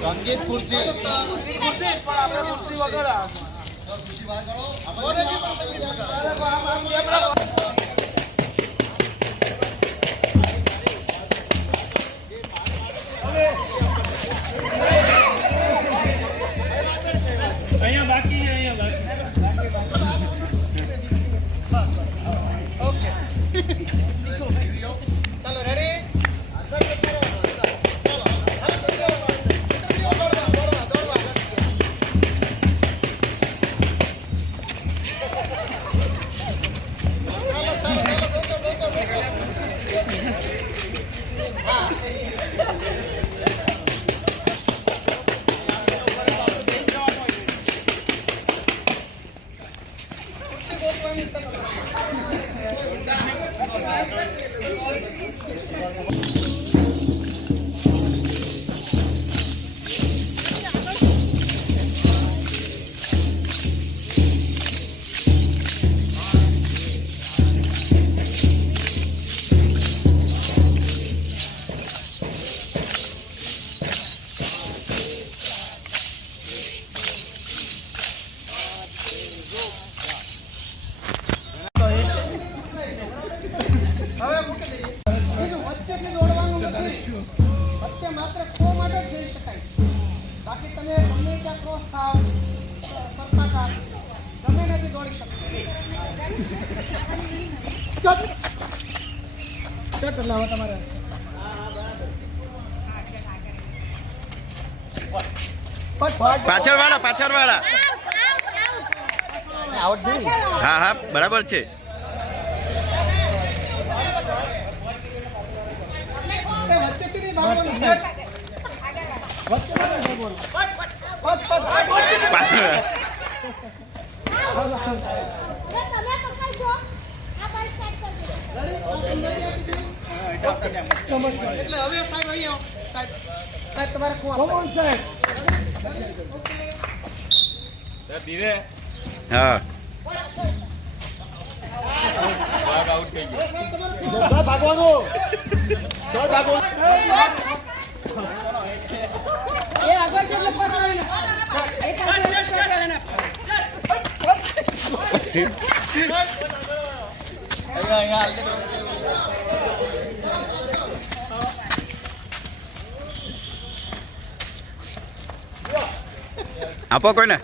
સંગીત ખુરશી ખુરશી પણ આપણે ખુરશી વગર અહીંયા બાકી ઓકે ચાલો રેડી બાકી તમે ગમે ત્યાં ક્રોસ થાવ સરખા ગમે નથી દોડી શકો ચટ લાવો તમારે પાછળવાળા હા હા બરાબર છે. એટલે હવે સાહેબ અહીંયા સાહેબ તમારે કોણ સાહેબ પીવે હા આઉટ થઈ ગયો ભાગવાનું એ આગળ કેટલો પડવાનો એક આગળ આપો કોઈને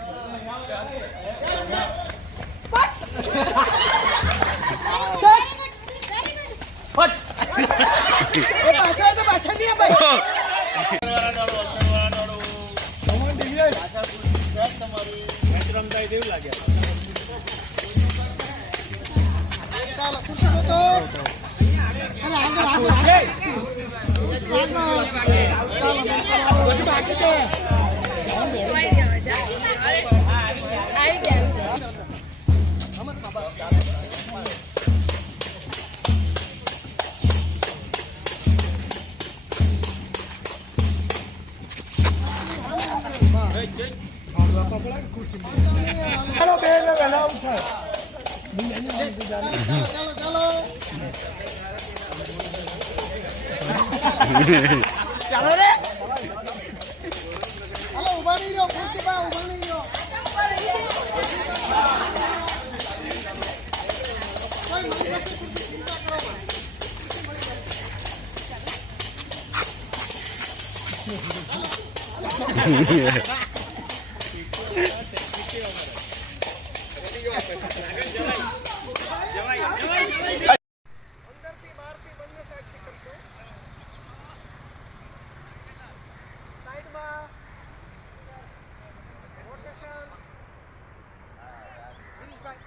Hello, Ben. ચાલો રે હાલો ઉભા નહીં રહ્યો ખુરશીમાં ઉભા નહીં રહ્યો કોઈ મારી પાસે ખુરશી ચિંતા કરો માં. અંદરથી બહારથી બંને સાઈડથી કરશો. સાઈડમાં રોટેશન. ગિરીશભાઈ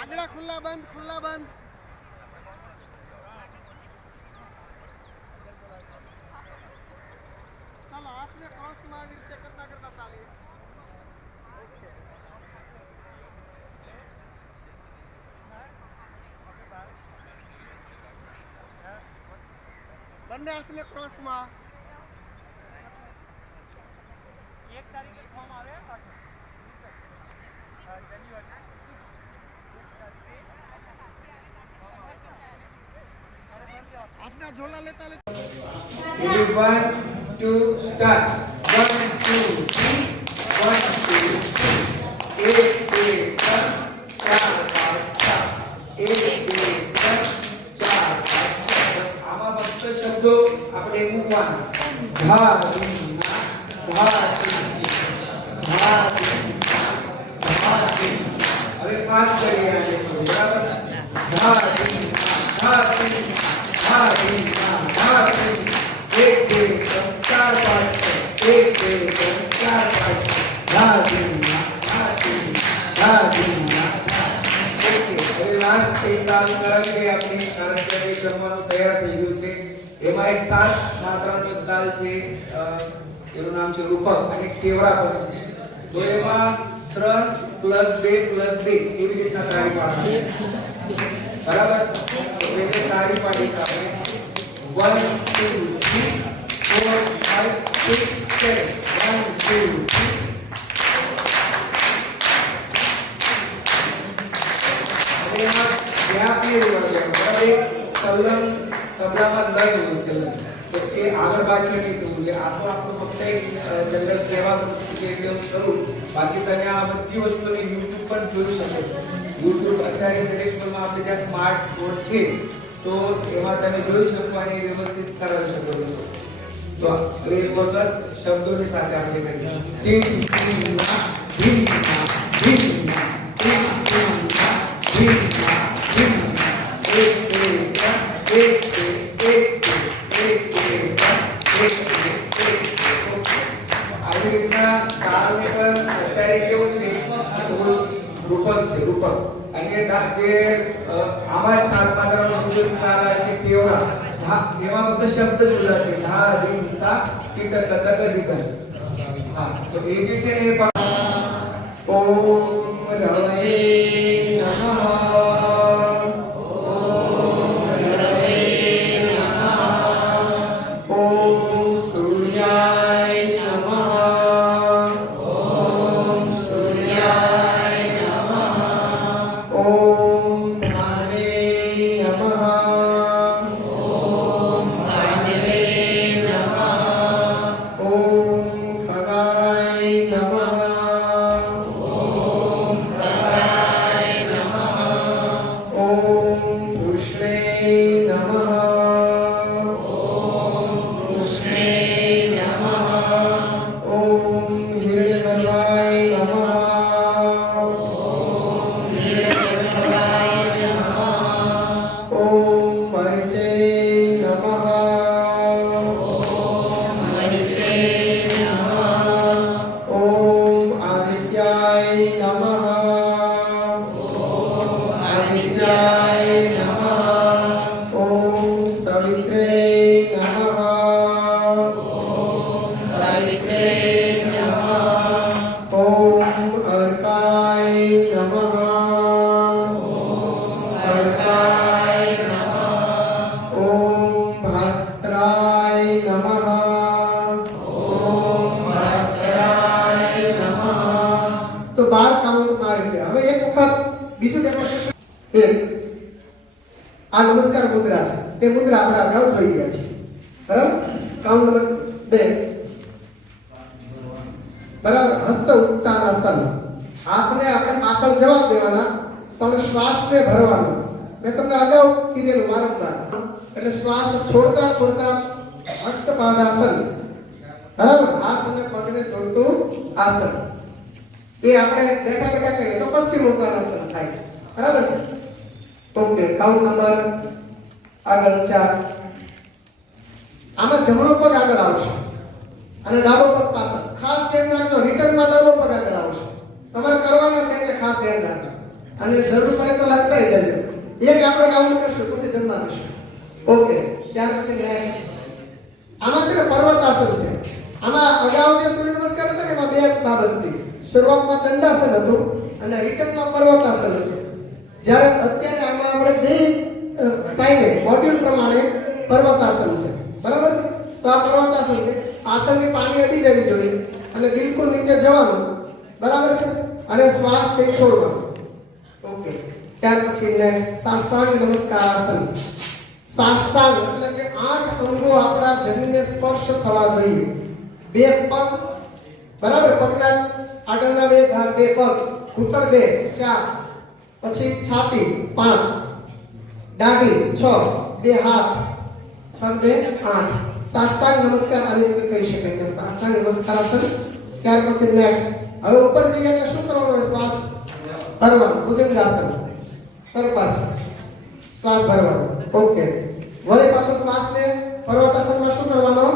આગલા ખુલ્લા બંધ ખુલ્લા બંધ. ચાલો આપને ક્રોસમાં આવી રીતે કરતા કરતા ચાલીએ. બંને હાથને ક્રોસમાં. 1 તારીખે ફોર્મ આવે પાછું આપના ઝોલા લેતા લેતા. Ready, 1, 2, start. 1, 2, 3. 1, 2, 3. 1, 2, 3, 4, 5, 6. 1, 2, 3, 4, 5, 6. આમાં ફક્ત શબ્દો આપણે મૂકવાના. ધા ધી ના ધા ધી ધા ધી ધા ધી. હવે ફાસ્ટ કરીએ આજે બરાબર. ધા ધી ધા ધી ધા ધી ધા ધી. 1, 2, 3, 4, 5, 6. 1, 2, 3, 4, 5, 6. ધા ધી ધા ધી ધા ધી. હવે લાસ્ટ એક તાલ કરાવી આપણી કારણ કે એ કરવાનું તૈયાર થઈ ગયું છે. એમાં એક 7 માત્રાનો એક તાલ છે, એનું નામ છે રૂપક અને એક કેવડા પણ છે. તો એમાં 3 + 2 + 2 એવી રીતના તાળી પાડવાની બરાબર. તો એને તાળી પાડી આપણે 1, 2, 3, 4, 5, 6, 7. 1, 2, 3. એમાં વ્યાપી રહ્યો છે બરાબર. સલંગ તબલામાં લય હોય છે તો એ આગળ પાછળ નહીં થવું જોઈએ. આ તો આપણું ફક્ત એક જનરલ કહેવાનું છે એટલે હું કરું. બાકી તમે આ બધી વસ્તુને YouTube પર જોઈ શકો છો. YouTube અત્યારે ઇન્ટરનેશનલમાં આપણે જ્યાં સ્માર્ટ બોર્ડ છે તો એમાં તમે જોઈ શકો અને વ્યવસ્થિત કરાવી શકો છો. તો હવે એક વખત શબ્દોની સાથે આપણે કરીએ. ટીમ ટીમના ભીમના ભીમના ટીમ ટીમના ભીમના ભીમના. 1, 2, 3, 1, 2, 1, 2, 1, 2, 1. આવી રીતના તાલને પર અત્યારે કેવું છે રૂપક છે રૂપક. અને જે આમાં 7 માત્રાનો બીજો તાલ આવે છે કેવડા. એમાં ફક્ત શબ્દ જુદા છે. ધા રીમ તા ચિત કતક દિગન. હા તો એ જે છે ને એ ઓમ રવે નમઃ. ખગાય નમઃ. ઓમ ભાસ્કરાય નમઃ. તો 12 કાઉન્ટમાં આવી ગયા. હવે એક વખત બીજું ડેમોન્સ્ટ્રેશન. એક આ નમસ્કાર મુદ્રા છે. તે મુદ્રા આપણે અગાઉ જોઈ ગયા છે. બરાબર? Count number 2. બરાબર? હસ્ત ઉત્તાનાસન. હાથને આપણે પાછળ જવા દેવાના, પણ શ્વાસને ભરવાનો. મેં તમને અગાઉ કીધેલું વારંવાર. એટલે શ્વાસ છોડતા છોડતા હસ્તપાદાસન. બરાબર? હાથ અને પગને જોડતું આસન. એ આપણે બેઠા બેઠા કરીએ તો પશ્ચિમ ઉત્તાનાસન થાય છે. બરાબર છે? ઓકે. કાઉન્ટ નંબર આગળ 4. આમાં જમણો પગ આગળ આવશે અને ડાબો પગ પાછળ. ખાસ ધ્યાન રાખજો, રિટર્નમાં ડાબો પગ આગળ આવશે. તમારે કરવાના છે એટલે ખાસ ધ્યાન રાખજો. અને જરૂર પડે તો લાગતા જજો. એક આપણે રાઉન્ડ કરશું પછી જમવા જશું. ઓકે. ત્યાર પછી નેક્સ્ટ આમાં છે ને પર્વતાસન છે. આમાં અગાઉ જે સૂર્ય નમસ્કાર હતા ને એમાં બે બાબત હતી. શરૂઆતમાં દંડાસન હતું અને રિટર્નમાં પર્વતાસન હતું. જ્યારે અત્યારે આમાં આપણે બે ટાઈમે મોડ્યુલ પ્રમાણે પર્વતાસન છે. બરાબર છે? તો આ પર્વતાસન છે. પાછળની પાણી અડી જવી જોઈએ અને બિલકુલ નીચે જવાનું. બરાબર છે? અને શ્વાસ છે છોડવાનો. ઓકે. ત્યાર પછી નેક્સ્ટ સાષ્ટાંગ નમસ્કારાસન. સાષ્ટાંગ એટલે કે 8 અંગો આપણા જમીનને સ્પર્શ થવા જોઈએ. બે પગ, બરાબર? પગના આગળના બે ભાગ, બે પગ, ઘૂંટણ 2, 4, પછી છાતી 5, ડાગી 6, બે હાથ 6, 2, 8. સાષ્ટાંગ નમસ્કાર આવી રીતે થઈ શકે કે સાષ્ટાંગ નમસ્કારાસન. ત્યાર પછી નેક્સ્ટ હવે ઉપર જઈએ એટલે શું કરવાનું? શ્વાસ ભરવાનો. ભુજંગાસન. સર્પાસન. શ્વાસ ભરવાનો. ઓકે. વળી પાછો શ્વાસને પર્વતાસનમાં શું કરવાનો?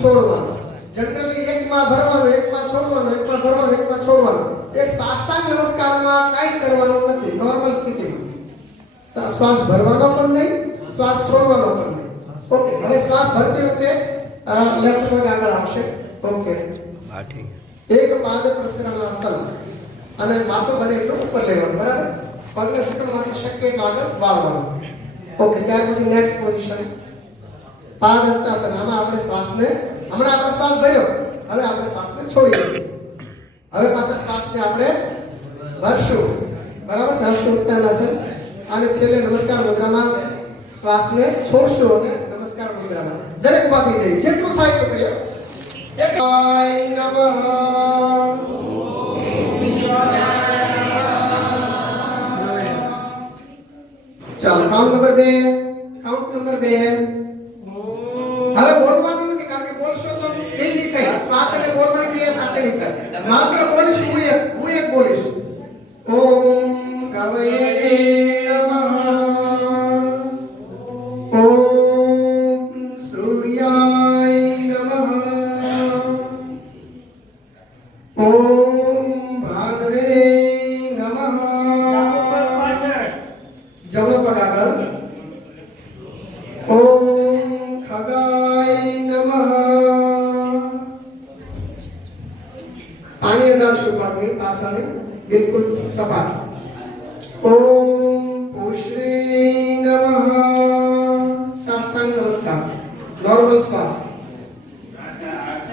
છોડવાનો. જનરલી એકમાં ભરવાનો, એકમાં છોડવાનો, એકમાં ભરવાનો, એકમાં છોડવાનો. એક સાષ્ટાંગ નમસ્કારમાં કાઈ કરવાનું નથી. નોર્મલ સ્થિતિમાં શ્વાસ ભરવાનો પણ નહીં, શ્વાસ છોડવાનો પણ નહીં. ઓકે. હવે શ્વાસ ભરતી વખતે લેફ્ટ પગ આગળ આવશે. ઓકે. હા, ઠીક. એક પાદ પ્રસરણાસન અને માથું બને એટલું ઉપર લેવાનું. બરાબર? પગને ઘૂંટણમાંથી શક્ય એટલું આગળ વાળવાનું. ઓકે. ત્યાર પછી નેક્સ્ટ પોઝિશન પાદ હસ્તાસન. આમાં આપણે શ્વાસને હમણાં આપણે શ્વાસ ભર્યો, હવે આપણે શ્વાસને છોડી દઈશું. હવે પાછા શ્વાસને આપણે ભરશું. બરાબર? હસ્ત ઉત્તાનાસન. અને છેલ્લે નમસ્કાર મુદ્રામાં શ્વાસને છોડશું અને નમસ્કાર મુદ્રામાં દરેક ઉભા થઈ જાય. જેટલું થાય એટલું કરીએ. શિવાય નમઃ. ચાલો કાઉન્ટ નંબર 2. Count number 2. હવે બોલવાનું નથી, કારણ કે બોલશો તો જલ્દી થાય. શ્વાસ અને બોલવાની ક્રિયા સાથે નહીં થાય. માત્ર બોલીશ, હું એક બોલીશ. ઓમ કવયે નમઃ. ઓમ સૂર્યાય નમઃ. ઓમ ભાનવે નમઃ. જમણો પગ આગળ. ઓમ ખગાય નમઃ. પાણી અડાડશું પગની પાછળની બિલકુલ સપાટ. ઓમ પુષ્ણે નમઃ. સાષ્ટાંગ નમસ્કાર. નોર્મલ શ્વાસ.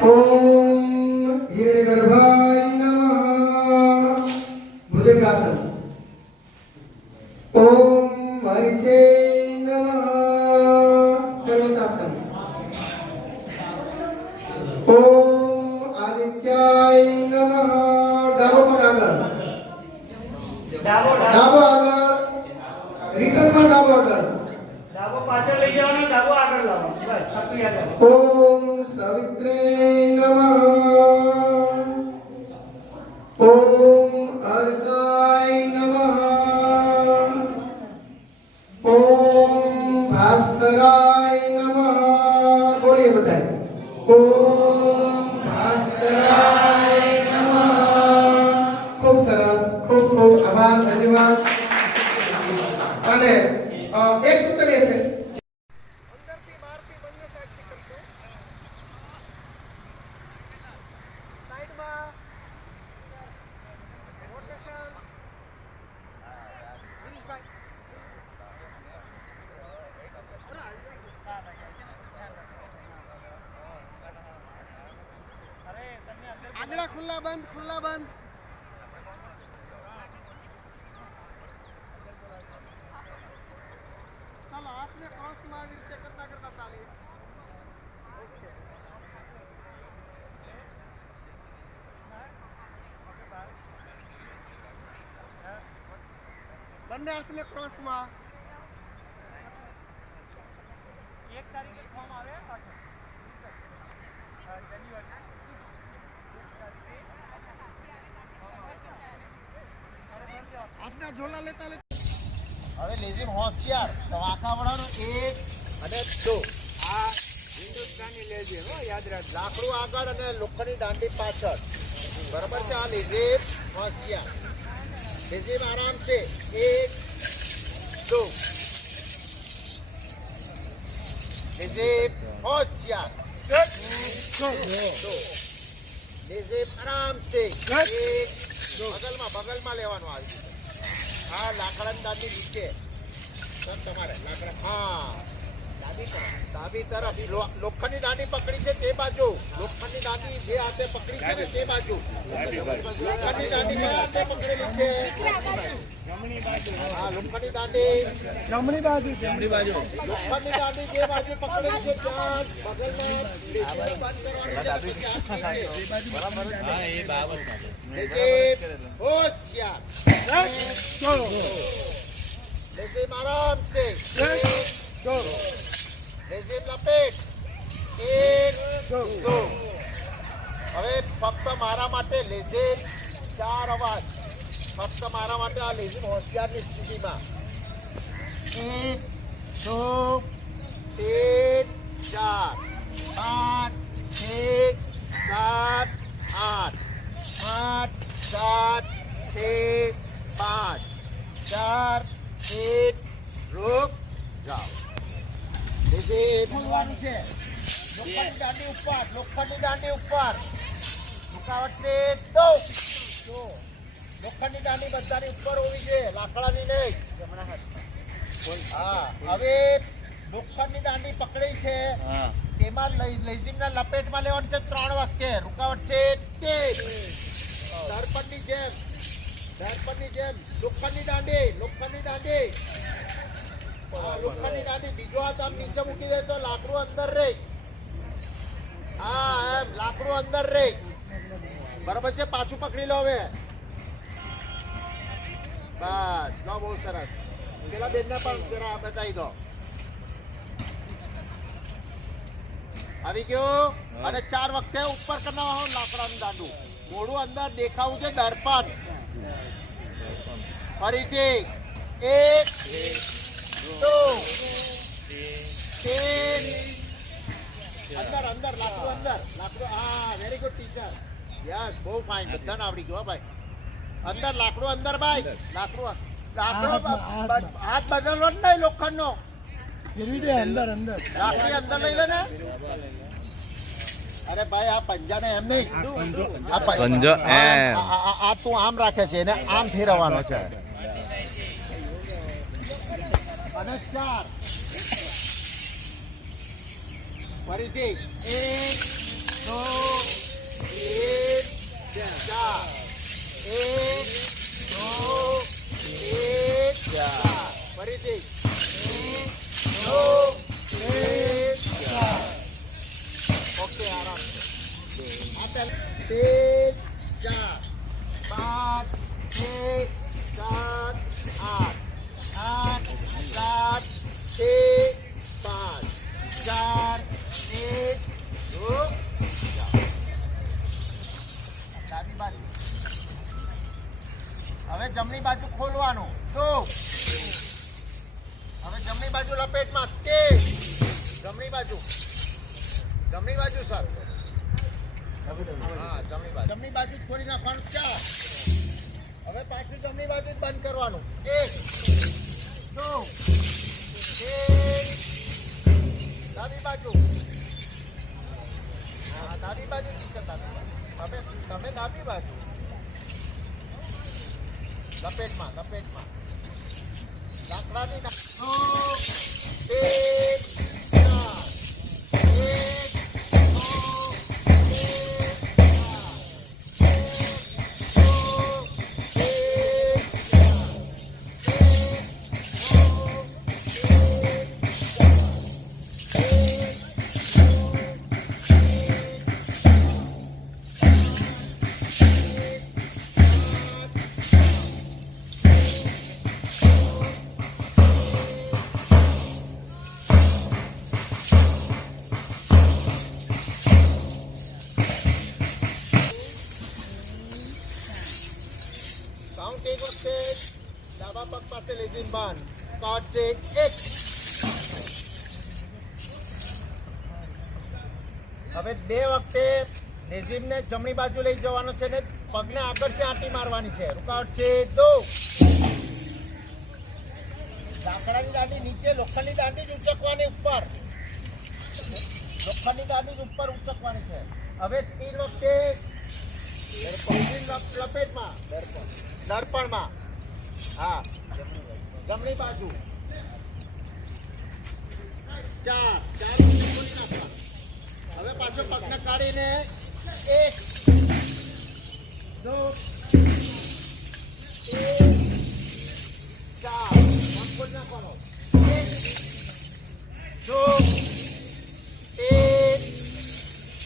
ઓમ હિરણ્યગર્ભાય નમઃ. ભુજંગાસન. ઓમ મરીચે નમઃ. પર્વતાસન. ઓમ આદિત્યાય નમઃ. ડાબો પગ આગળ. ડાબો આગળ. રિટર્નમાં ડાબો આગળ. ડાબો પાછળ લઈ જવાનો, ડાબો આગળ લાવો. બસ આટલું યાદ રાખો. ઓમ સવિત્રે નમઃ. ઓમ અર્કાય નમઃ. ઓમ ભાસ્કરાય નમઃ. બોલીએ બધાય. ઓમ ભાસ્કરાય નમઃ. ખૂબ સરસ. ખૂબ ખૂબ આભાર. ધન્યવાદ. અને એક સૂચન એ છે અંદરથી બહારથી બંને સાઈડથી કરશો. સાઈડમાં રોટેશન. ગિરીશભાઈ ખુલ્લા બંધ ખુલ્લા બંધ. ચાલો હાથને ક્રોસમાં આવી રીતે કરતા કરતા ચાલીએ. બંને હાથને ક્રોસમાં. 1 તારીખે ફોર્મ આવે પાછળ. આજના ઝોલા લેતા લેતા હવે લેઝીમ હોશિયાર તો વાંકાવાળાનો 1 અને 2 આ હિન્દુસ્તાની લેજે હો યાદ રાખ. લાકડું આગળ અને લોખંડની દાંડી પાછળ. બરાબર છે. આ લેઝીમ હોશિયાર. લેઝીમ આરામ છે. 1 2 લેઝીમ હોશિયાર. લેઝીમ આરામ છે. 1 બગલમાં લેવાનું આવી. હા લાકડાની દાંડી નીચે સર તમારે લાકડા. હા ડાબી તરફ લોખંડની દાંડી પકડી છે તે બાજુ. લોખંડની દાંડી જે હાથે પકડી છે ને તે બાજુ. લોખંડની દાંડી કયા હાથે પકડેલી છે? હા લોખંડની દાંડી જમણી બાજુ લોખંડની દાંડી જે બાજુ પકડેલી છે ત્યાં બગલમાં લેઝીમ આરામ છે. લેઝીમ લપેટ. 1 2 હવે ફક્ત મારા માટે લેઝીમ 4 અવાજ. ફક્ત મારા માટે આ લેઝીમ હોશિયારની સ્થિતિમાં 1 2 3 4 5 6 7 8 7 6 5 4 1 રૂક જાઓ. લેઝીમ બોલવાનું છે. લોખંડની દાંડી ઉપર. લોખંડની દાંડી ઉપર. રૂકાવટ છે 2 લોખંડની દાંડી બધાની ઉપર હોવી જોઈએ, લાકડાની નહીં. હા હવે લોખંડની દાંડી પકડી છે તેમાં લેઝીમના લપેટમાં લેવાનું છે 3 વખતે. રૂકાવટ છે 2 દર્પણની જેમ. લોખંડની દાંડી. લોખંડની દાંડી બીજો હાથ આમ નીચે મૂકી દે તો લાકડું અંદર રહે. હા એમ લાકડું અંદર રહે. બરાબર છે. પાછું પકડી લો હવે. બસ લો બહુ સરસ. પેલા બેનને પણ જરા બતાવી દો. આવી ગયો. અને 4 વખતે ઉપર કરવાનું લાકડાનું દાંડું. મોઢું અંદર દેખાવું છે દર્પણ. ફરીથી 1 2 3 અંદર લાકડું. હા વેરી ગુડ ટીચર. યસ બહુ ફાઇન. બધાને આવડી ગયો ભાઈ. અંદર લાકડું અંદર ભાઈ. લાકડું હાથ બદલવો જ નહીં લોખંડનો. લાકડી અંદર લઈ લે ને. અરે ભાઈ આ પંજાને એમ નહીં. આ પંજો એમ. આ તું આમ રાખે છે એને આમ ફેરવવાનો છે. અને 4 ફરીથી 1 2 3 4 1 2 1 4 ફરીથી 1 2 3 4 ઓકે આરામ. આ પહેલા 2 4 5 6 7 8 4 1 2 હવે જમણી બાજુ ખોલવાનું. તો હવે જમણી બાજુ લપેટમાં. જમણી બાજુ સર. હા જમણી બાજુ ખોલી નાખવાનું. 4 હવે પાછું જમણી બાજુ બંધ કરવાનું. 1 2 ડાબી બાજુ. હા ડાબી બાજુ તમે ડાબી બાજુ. લપેટમાં લાકડાની 2 3 4 1 2 3 4 જમણા પગ પાસે લેઝીમ બાંધ. કાટ છે 1. હવે 2 વખતે લેઝીમને જમણી બાજુ લઈ જવાનો છે ને પગને આગળથી આંટી મારવાની છે. રૂકાવટ છે 2. લાકડાની દાંડી નીચે, લોખંડની દાંડી જ ઉંચકવાની ઉપર. લોખંડની દાંડી જ ઉપર ઉંચકવાની છે. હવે 3 વખતે લપેટમાં, દર્પણમાં. હા, જમણી બાજુ. 4 વખતે ખોલી નાખવા. હવે પાછો પગને કાઢીને 1 2 3 4 પગ ખોલી નાખવાનો. 1 2 3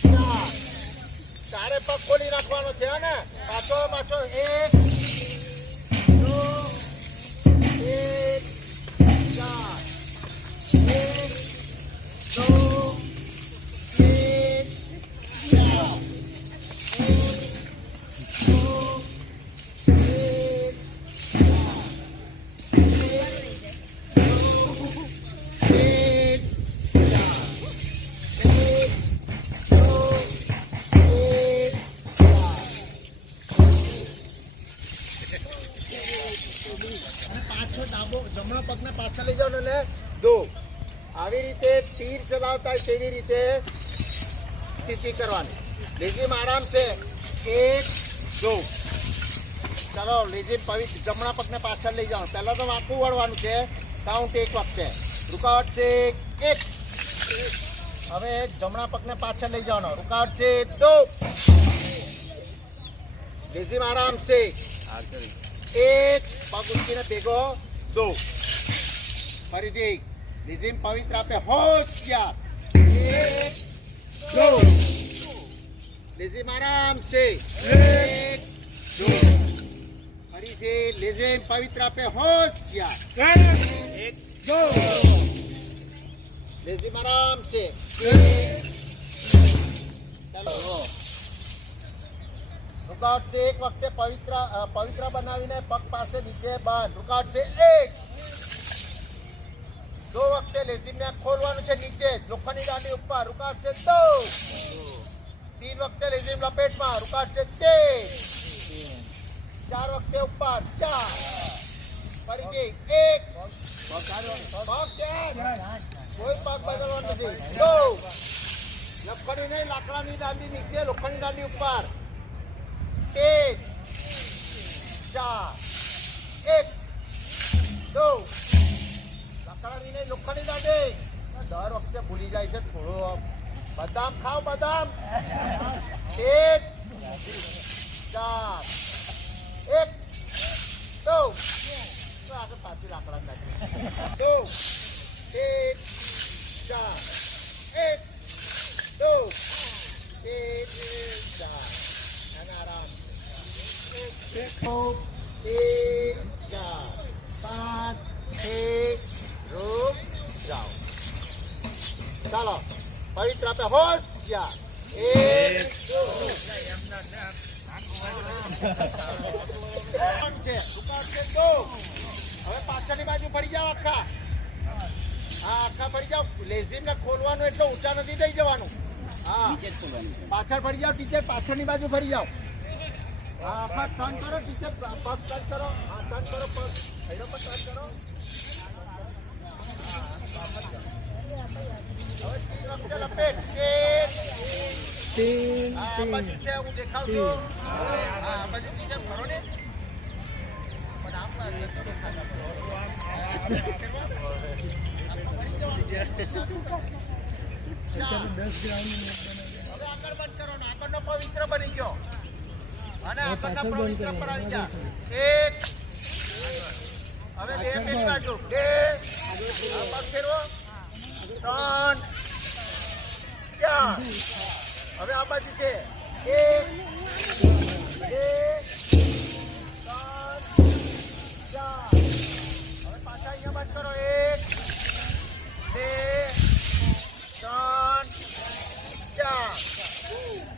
4 ચારે પગ ખોલી નાખવાનો છે ને. પાછો 1 2 3 4 1 2 જમણા પગને પાછળ લઈ જાઓ ને 2. આવી રીતે તીર ચલાવતા હોય તેવી રીતે સ્થિતિ કરવાની. લેઝીમ આરામ છે 1 2. ચાલો લેઝીમ પવિત્ર જમણા પગને પાછળ લઈ જાઓ. પહેલા તો વાંકું વળવાનું છે. કાઉન્ટ 1 વખતે. રૂકાવટ છે 1. હવે જમણા પગને પાછળ લઈ જવાનો. રૂકાવટ છે 2. લેઝીમ આરામ છે 1. પગ ઉચકીને ભેગો 2. ફરીથી લેઝીમ પવિત્ર આપે હોશિયાર 1 2. લેઝીમ આરામ છે 1 2. ફરીથી લેઝીમ પવિત્ર આપે હોશિયાર 1 2. લેઝીમ આરામ છે 1. ચાલો રૂકાવટ છે 1 વખતે પવિત્ર બનાવીને પગ પાસે નીચે બાંધ. રૂકાવટ છે 1. 2 વખતે લેઝીમને ખોલવાનું છે નીચે, લોખંડની દાંડી ઉપર. રૂકાવટ છે 2. 3 વખતે લેઝીમ લપેટમાં. રૂકાવટ છે 3. 4 વખતે ઉપર 4. ફરીથી 1 કોઈ પગ બદલવાનો નથી. 2 લખણી નહીં, લાકડાની દાંડી નીચે, લોખંડની દાંડી ઉપર. 3 4 1 2 લાકડાની નહીં, લોખંડની દાંડી. દર વખતે ભૂલી જાય છે થોડું. બદામ ખાઓ, બદામ. 3 4 1 2 આગળ પાછી લાકડા નાખી. 2 3 4 1 2 3 4 આરામ. 1 2 4 5 6 રૂક જાઓ. ચાલો પવિત્ર આપે હોશિયાર 1 છે. રૂકાવટ છે 2. હવે પાછળની બાજુ ફરી જાઓ. આખા ફરી જાઓ. લેઝીમને ખોલવાનું એટલે ઊંચા નથી થઈ જવાનું. હા, પાછળ ફરી જાઓ. ટીચર પાછળની બાજુ ફરી જાઓ. હા, આખા ટર્ન કરો. ટીચર પગ ટર્ન કરો. હા, ટર્ન કરો. પગ ખૈરો પર ટર્ન કરો. હવે 3 વખતે લપેટ. 1 આ બાજુ છે, હું દેખાડું છું. હા, આ બાજુ ટીચર ફરો ને. પણ આમ નથી દેખાતા. હવે આગળ બંધ કરો ને. આગળનો પવિત્ર બની ગયો અને આગળના પવિત્ર પર આવી ગયા. 1 હવે 2 પેલી બાજુ 2 પગ ફેરવો. 3 4 હવે આ બાજુ છે. 1 2 3 4 હવે પાછા અહીંયા બંધ કરો. 1 2 3 4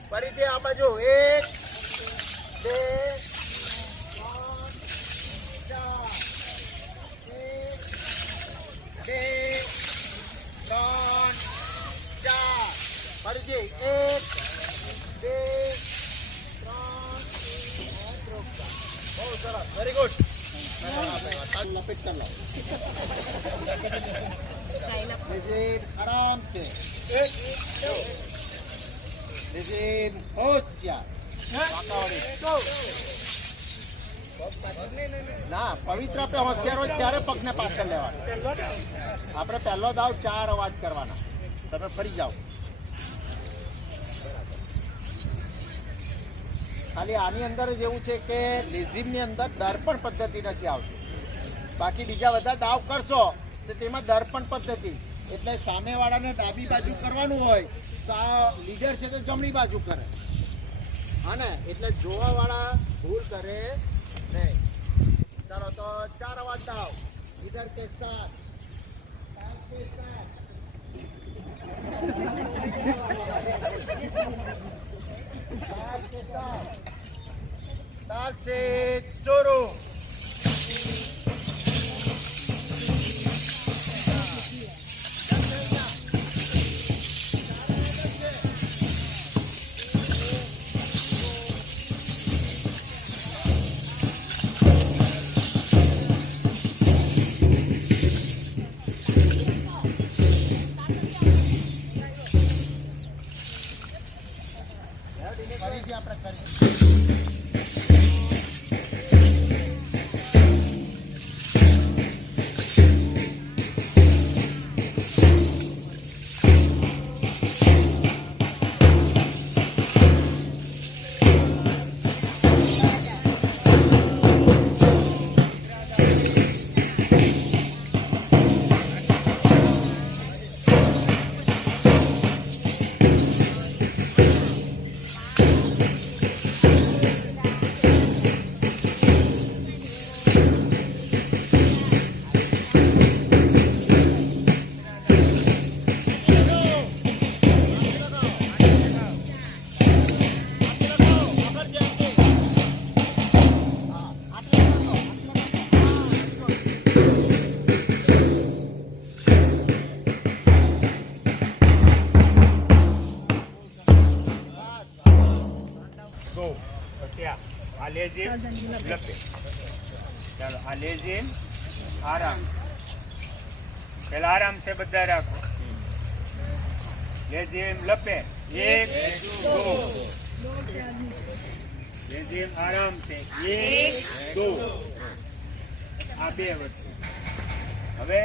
ફરીથી આ બાજુ 1 2 3 4 ફરીથી 1 2 3 and રોકતા. બહુ સરસ, વેરી ગુડ. લપેટ કર લો. આરામ છે. ના, પવિત્ર આપણે હોશિયાર હોય ત્યારે પગને પાછળ લેવાના. આપણે પહેલો દાવ 4 અવાજ કરવાના. તમે ફરી જાઓ. ખાલી આની અંદર જ એવું છે કે લેઝિમની અંદર દર્પણ પદ્ધતિ નથી આવતી. બાકી બીજા બધા દાવ કરશો તો તેમાં દર્પણ પદ્ધતિ, એટલે સામેવાળાને ડાબી બાજુ કરવાનું હોય તો આ લીડર છે તો જમણી બાજુ કરે. હા ને, એટલે જોવાવાળા ભૂલ કરે નહીં. ચાલો તો 4 અવાજ દાવ. લીડર કે સાથ, સાથ કે સાથ. સાથ કે સાથ. સાથ से चोरो. ફરીથી આપણે કરીએ. આ લેઝિમ લપે. ચાલો આ લેઝિમ આરામ. પેલા આરામ છે બધા રાખો. લેઝિમ લપે 1 2. લેઝિમ આરામ છે 1 2. આ બે વસ્તુ. હવે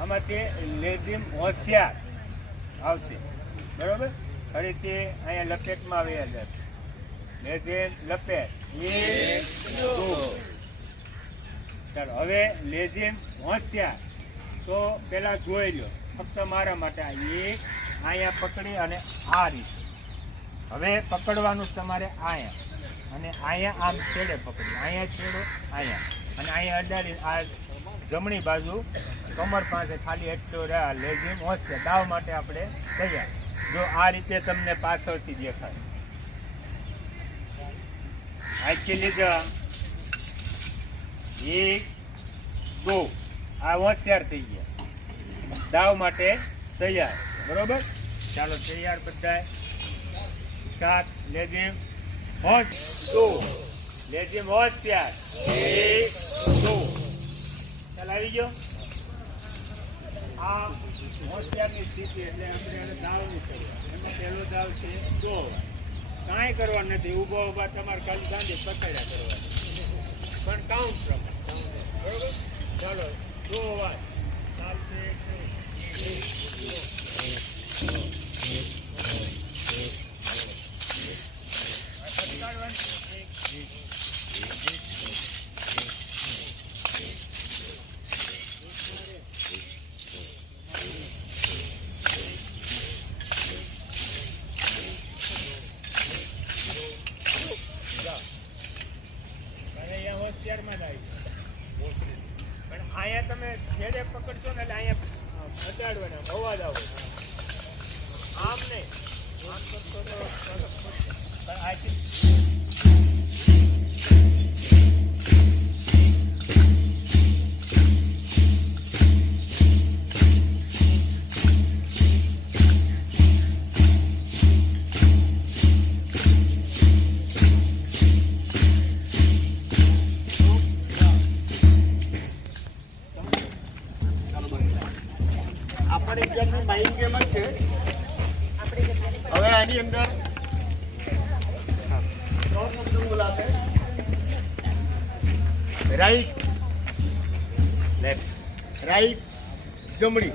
આમાંથી લેઝિમ હોશિયાર આવશે. બરોબર, ફરીથી અહીંયા લપેટમાં આવી જાય. લેઝિમ લપેટ 1 2. ચાલો હવે લેઝિમ હોશિયાર. તો પેલા જોઈ લો, ફક્ત મારા માટે આ એક અહીંયા પકડી અને આ રીતે. હવે પકડવાનું તમારે અહીંયા અને અહીંયા આમ છેડે પકડી, અહીંયા છેડો અહીંયા અને અહીંયા અડાડી આ જમણી બાજુ કમર પાસે ખાલી એટલું રહ્યા. લેઝિમ હોશિયાર દાવ માટે આપણે તૈયાર. જો આ રીતે તમને પાછળથી દેખાય. આખી લીધા 1 2. આ હોશિયાર થઈ ગયા, દાવ માટે તૈયાર. બરોબર, ચાલો તૈયાર બધા. 7 લેઝિમ હોશ 2. લેઝિમ હોશિયાર 1 2. ચાલ આવી ગયો. આ હોશિયારની સ્થિતિ એટલે આપણે એને દાવની શરૂઆત. એમાં પહેલો દાવ છે 2. કાંઈ કરવાનું નથી, ઊભા ઊભા તમારે ખાલી ગાંધી પકડ્યા કરવાની, પણ કાઉન્ટ પ્રમાણે. બરોબર, ચાલો 2 વાર ચાલશે. હોશિયારમાં જ આવી પણ અહીંયા તમે છેડે પકડશો ને એટલે અહીંયા અડાડવાના અવાજ આવે. આમ નહીં, આમ કરશો તો આથી આની અંદર 3 શબ્દો બોલાશે. રાઈટ રાઈટ જમણી,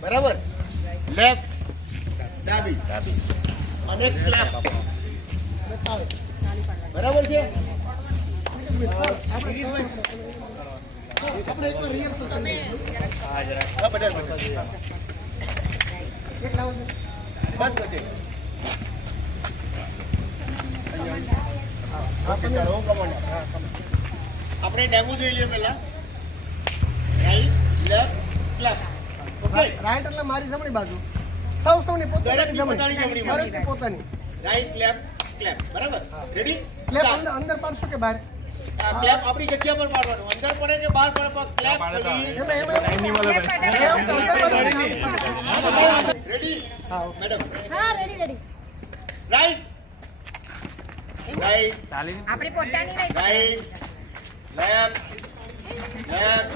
બરાબર, લેફ્ટ ડાબી અને ક્લેપ, બરાબર છે. ગિરીશભાઈ, આપણે એકવાર રિહર્સલ કરીએ. હા, બધા બસ બધે. ઓકે, ચાલો હું કમાન્ડ. આપણે ડેમો જોઈ લઈએ પહેલા. Right left clap. Okay, right એટલે મારી જમણી બાજુ, સૌની દરેકની પોતાની જમણી બાજુ. પોતાની. રાઈટ લેફ્ટ ક્લેપ, બરાબર. રેડી? ક્લેપ અંદર પાડશો કે બહાર? ક્લેપ આપણી જગ્યા પર પાડવાનું. અંદર પડે કે બહાર પડે, પણ ક્લેપ કરી. Ready madam? હા, રેડી. રાઈટ રાઈટ આપણી પોતાની નહીં. Right left left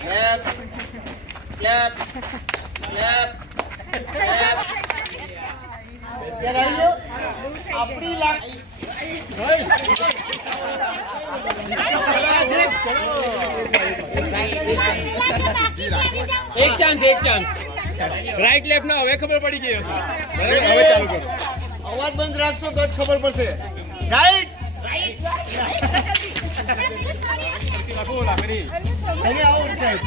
left clap clap clap. કરાયો આપણી લાગ. એક ચાન્સ રાઈટ લેફ્ટ ના હવે ખબર પડી ગઈ હશે. બરાબર, હવે ચાલુ કરો. અવાજ બંધ રાખશો તો જ ખબર પડશે. રાઈટ તમે આવો સાહેબ,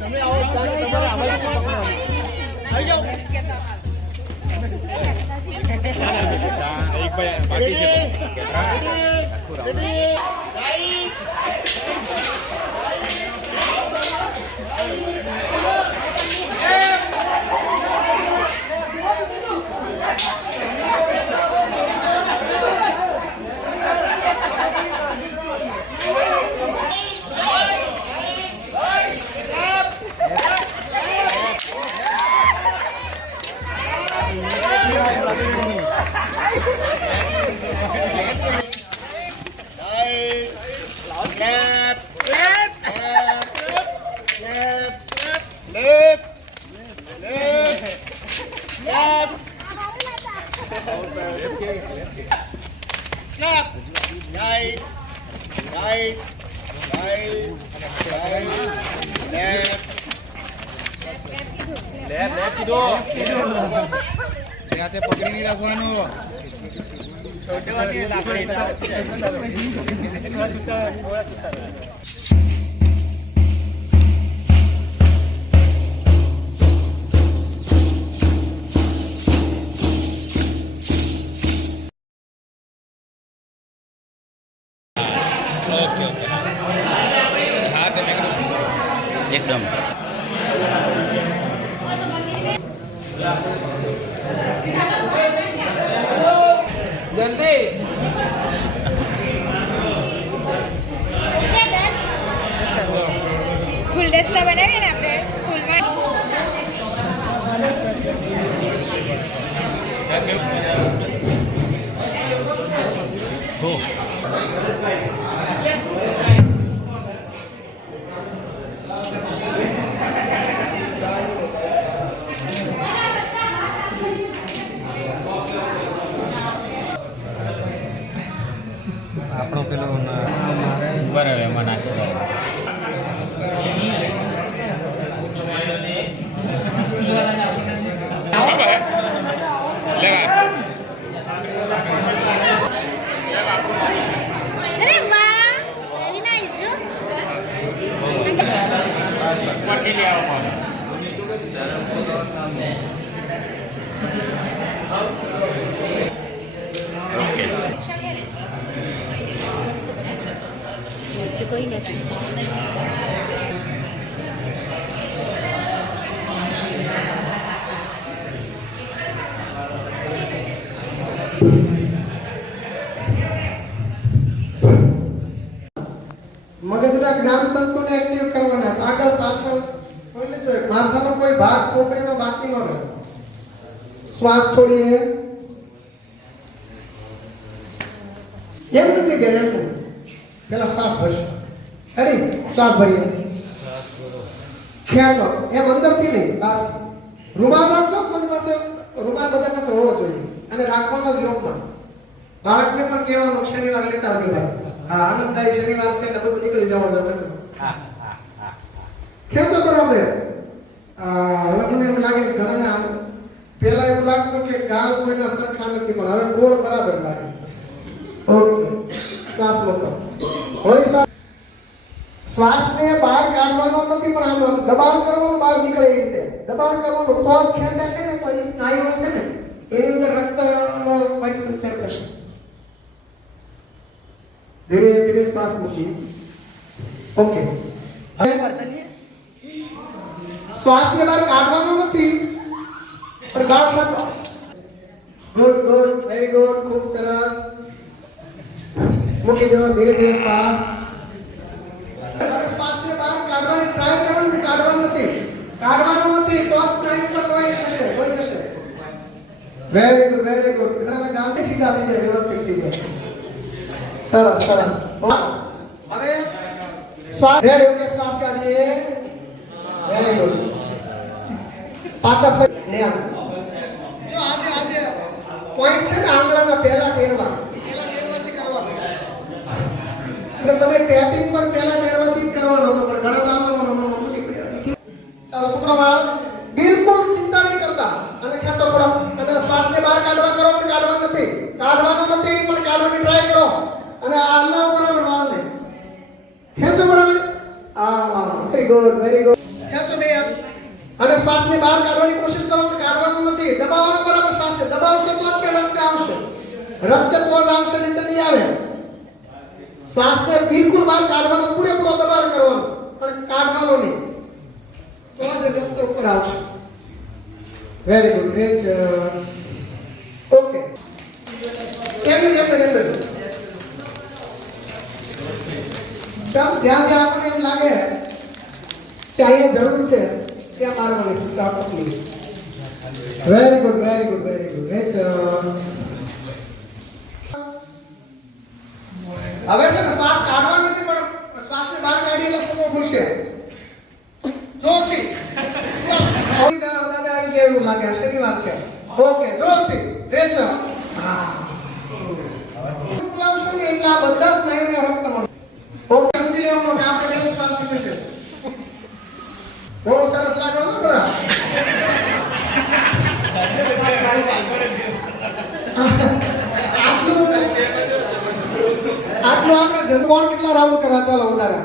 તમે આવો સાહેબ, તમારે આ બાજુ પકડવાનું. આવી જાઓ. એક ભાઈ બાકી છે. Ready right clap, clap, clap, clap, clap, clap, right, right, right, right, left. Left કીધો. ત્યાંથી પકડી નહીં રાખવાનું. એકદમ જલ્દી ગુલદસ્તા બનાવીએ ને આપણે સ્કૂલમાં. આપણો પેલો બરાબર એમાં નાખી દો. અરે વાહ, વેરી નાઇસ જો. ઉપરથી લઈ આવવામાં આવે. વચ્ચે કોઈ નથી. મગજના જ્ઞાન તંતુને એક્ટિવ કરવાના છે. આગળ પાછળ એટલે જો માથાનો કોઈ ભાગ કોપરીનો બાકી ન રહે. શ્વાસ છોડીએ એમ નથી કે એમ પેલા શ્વાસ ભરશો. રેડી? શ્વાસ ભરીએ, ખેંચો એમ અંદરથી નહીં, બહાર. રૂમાલ રાખજો કોની પાસે રૂમાલ બધા પાસે હોવો જોઈએ અને રાખવાનો જ યોગમાં. બાળકને પણ કહેવાનું શનિવાર લેતા આવજો ભાઈ. હા, આનંદદાયી શનિવાર છે એટલે બધું નીકળી જવા જોઈએ. ખેંચો બરાબર. હવે મને એમ લાગે છે ઘણાને આમ પહેલા એવું લાગતું કે ગાલ કોઈના સરખા નથી પણ હવે ગોળ બરાબર લાગે. ઓકે, શ્વાસ લો. હોય શ્વાસને બહાર કાઢવાનો નથી પણ આમ દબાણ કરવાનું, બહાર નીકળે એ રીતે દબાણ કરવાનું. તો જ ખેંચાશે ને તો એ સ્નાયુઓ છે ને એની અંદર રક્તનો પરિસંચાર થશે. ધીરે ધીરે શ્વાસ મૂકી. ઓકે, શ્વાસને બહાર કાઢવાનો નથી પણ બહાર ખેંચો. ગુડ ગુડ, વેરી ગુડ, ખૂબ સરસ. મૂકી દો ધીરે ધીરે શ્વાસ. શ્વાસને બહાર કાઢવાની ટ્રાય કરવાની, કાઢવાનો નથી તો સ્નાયુ પર લોહી થશે. Very good, very good. ઘણા ગાંઠે સીધા થઈ જાય, વ્યવસ્થિત થઈ જાય. સરસ સરસ. હવે શ્વાસ રેડી. ઓકે, શ્વાસ કાઢીએ. Very good. પાછા ફરી જો આજે પોઈન્ટ છે ને આંગળાના પહેલા ટેરવાથી કરવાનું છે. એટલે તમે ટેપિંગ પર પહેલા ટેરવાથી જ કરવાનો હતો પણ ઘણા લાંબા નથી પડ્યા. ચાલો પકડો વાળ. બિલકુલ ચિંતા નહીં કરતા અને ખેંચો પડો અને શ્વાસને બહાર કાઢવા કરો પણ કાઢવાનો નથી પણ કાઢવાની ટ્રાય કરો અને આના બરાબર વાળને ખેંચો બરાબર. Very good, very good. ખેંચો બે અને શ્વાસને બહાર કાઢવાની કોશિશ કરો પણ કાઢવાનું નથી. દબાવવાનો બરાબર. શ્વાસને દબાવશો તો જ રક્ત આવશે. રક્ત તો જ આવશે, નહીં તો નહીં આવે. શ્વાસને બિલકુલ બહાર કાઢવાનો, પૂરેપૂરો દબાણ કરવાનું પણ કાઢવાનો નહીં, તો જ રક્ત ઉપર આવશે. Very good. ગ્રેટ. ઓકે, એમ ચાલો જ્યાં આપણને એમ લાગે કે અહીંયા જરૂર છે ત્યાં મારવાની સત્તા પકડી. Very good, very good, very good. Great. હવે છે ને શ્વાસ કાઢવાનો નથી પણ શ્વાસને બહાર કાઢી એટલે ફૂગો ખુલશે. જોરથી દાદા આવી ગયા એવું લાગે. શનિવાર છે. ઓકે, જોરથી. ગ્રેટ. હા, ફૂલાવશો ને એટલે આ બધા સ્નાયુને રક્ત મળશે. ઓકે, સમજી લેવાનું કે આપણે બે શ્વાસ છે. બહુ સરસ લાગો છો બરા. આટલું આપણે જનકોણ કેટલા રાઉન્ડ કરવા? ચાલો વધારે.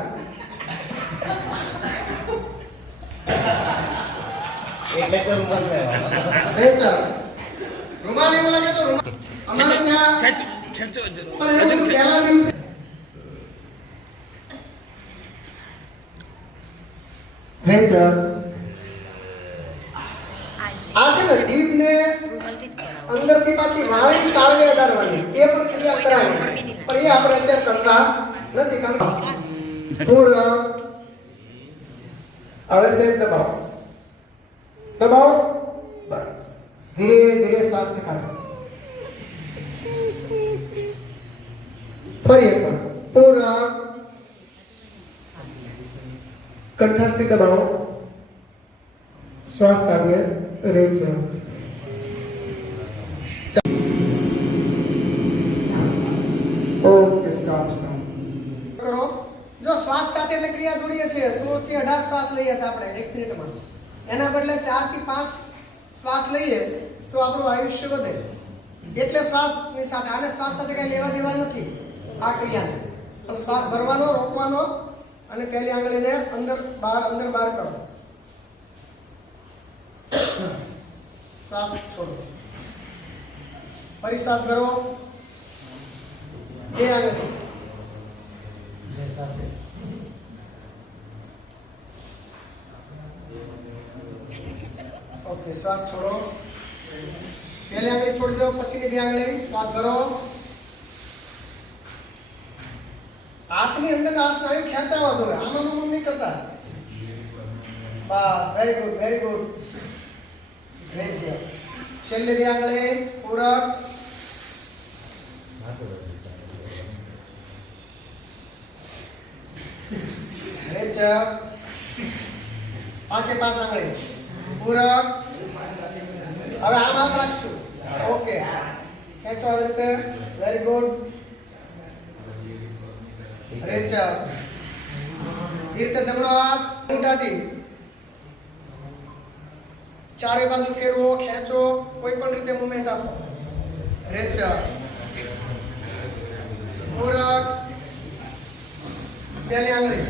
રૂમાલ એવું લાગે તો અમારે ત્યાં પહેલા દિવસે આ છે ને જીભને અંદરથી પાછી વાળી તાળવે અડાડવાની, એ પણ ક્રિયા કરાવવાની, પણ એ આપણે અત્યારે કરતા નથી. પૂર્ણ. હવે છે દબાવો. બસ. ધીરે ધીરે શ્વાસને કાઢો. ફરી એકવાર. પૂર્ણ. કંઠસ્થિ દબાવો. શ્વાસ કાઢીએ. રેચ. ઓકે, સ્ટોપ કરો. જો શ્વાસ સાથે એટલે ક્રિયા જોડીએ છીએ 16 થી 18 શ્વાસ લઈએ છીએ આપણે 1 મિનિટમાં. એના બદલે 4 થી 5 શ્વાસ લઈએ તો આપણું આયુષ્ય વધે. એટલે શ્વાસની સાથે આને શ્વાસ સાથે કઈ લેવા દેવા નથી આ ક્રિયાને. પણ શ્વાસ ભરવાનો, રોકવાનો અને પહેલી આંગળીને અંદર બહાર કરો. શ્વાસ છોડો. ફરી શ્વાસ ભરો. બે આંગળી. ઓકે, શ્વાસ છોડો. પહેલી આંગળી છોડી દો, પછીની બે આંગળી. શ્વાસ ભરો. હાથની અંદર આ સ્નાયુ ખેંચાવા જોઈએ, આમાં નહીં કરતા. બસ, very good, very good. Great છે. છેલ્લી બે આંગળી. પૂરક. ગ્રેટ છે. પાંચે પાંચ આંગળી. પૂરક. હવે આમ આમ રાખશું. ઓકે. ખેંચો આવી રીતે. Very good. રેચલ. એ રીતે જમણો હાથ ઊંધાથી. ચારે બાજુ ફેરવો, ખેંચો, કોઈ પણ રીતે મુવમેન્ટ આપો. રેચલ. પૂરક. પહેલી આંગળી.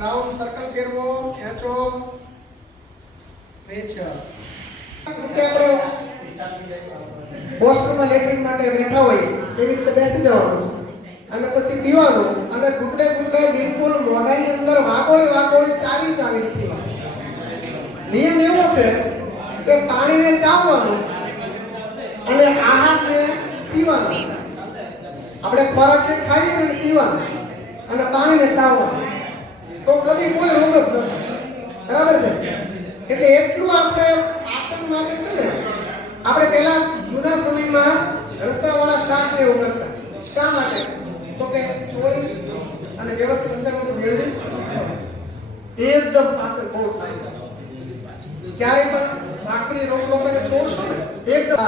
રાઉન્ડ સર્કલ ફેરવો, ખેંચો. રેચલ. રીતે આપણે વોશરૂમમાં લેટ્રિન માટે બેઠા હોય એવી રીતે બેસી જવાનું અને પછી પીવાનું અને ઘૂંટડે ઘૂંટડે બિલકુલ મોઢાની અંદર વાગોળી વાગોળી ચાવી ચાવી પીવાનું. નિયમ એવો છે કે પાણીને ચાવવાનું અને આહારને પીવાનું. આપણે ખોરાક જે ખાઈએ ને પીવાનું અને પાણીને ચાવવાનું તો કદી કોઈ રોગ જ નથી. બરાબર છે? એટલે એટલું આપણે પાચન માટે છે ને આપણે પહેલા જૂના સમયમાં રસાવાળા શાક ને એવું કરતા. શા માટે? તો કે ચોળી અને વ્યવસ્થિત અંદર બધું મેળવી પછી ખવાય. એકદમ પાચન બહુ સારું થાય. ક્યારે પણ ભાખરી રોટલો તમે છોડશો ને એકદમ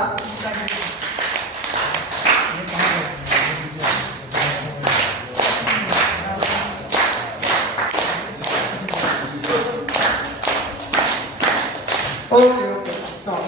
ઓકે ઓકે સ્ટોપ.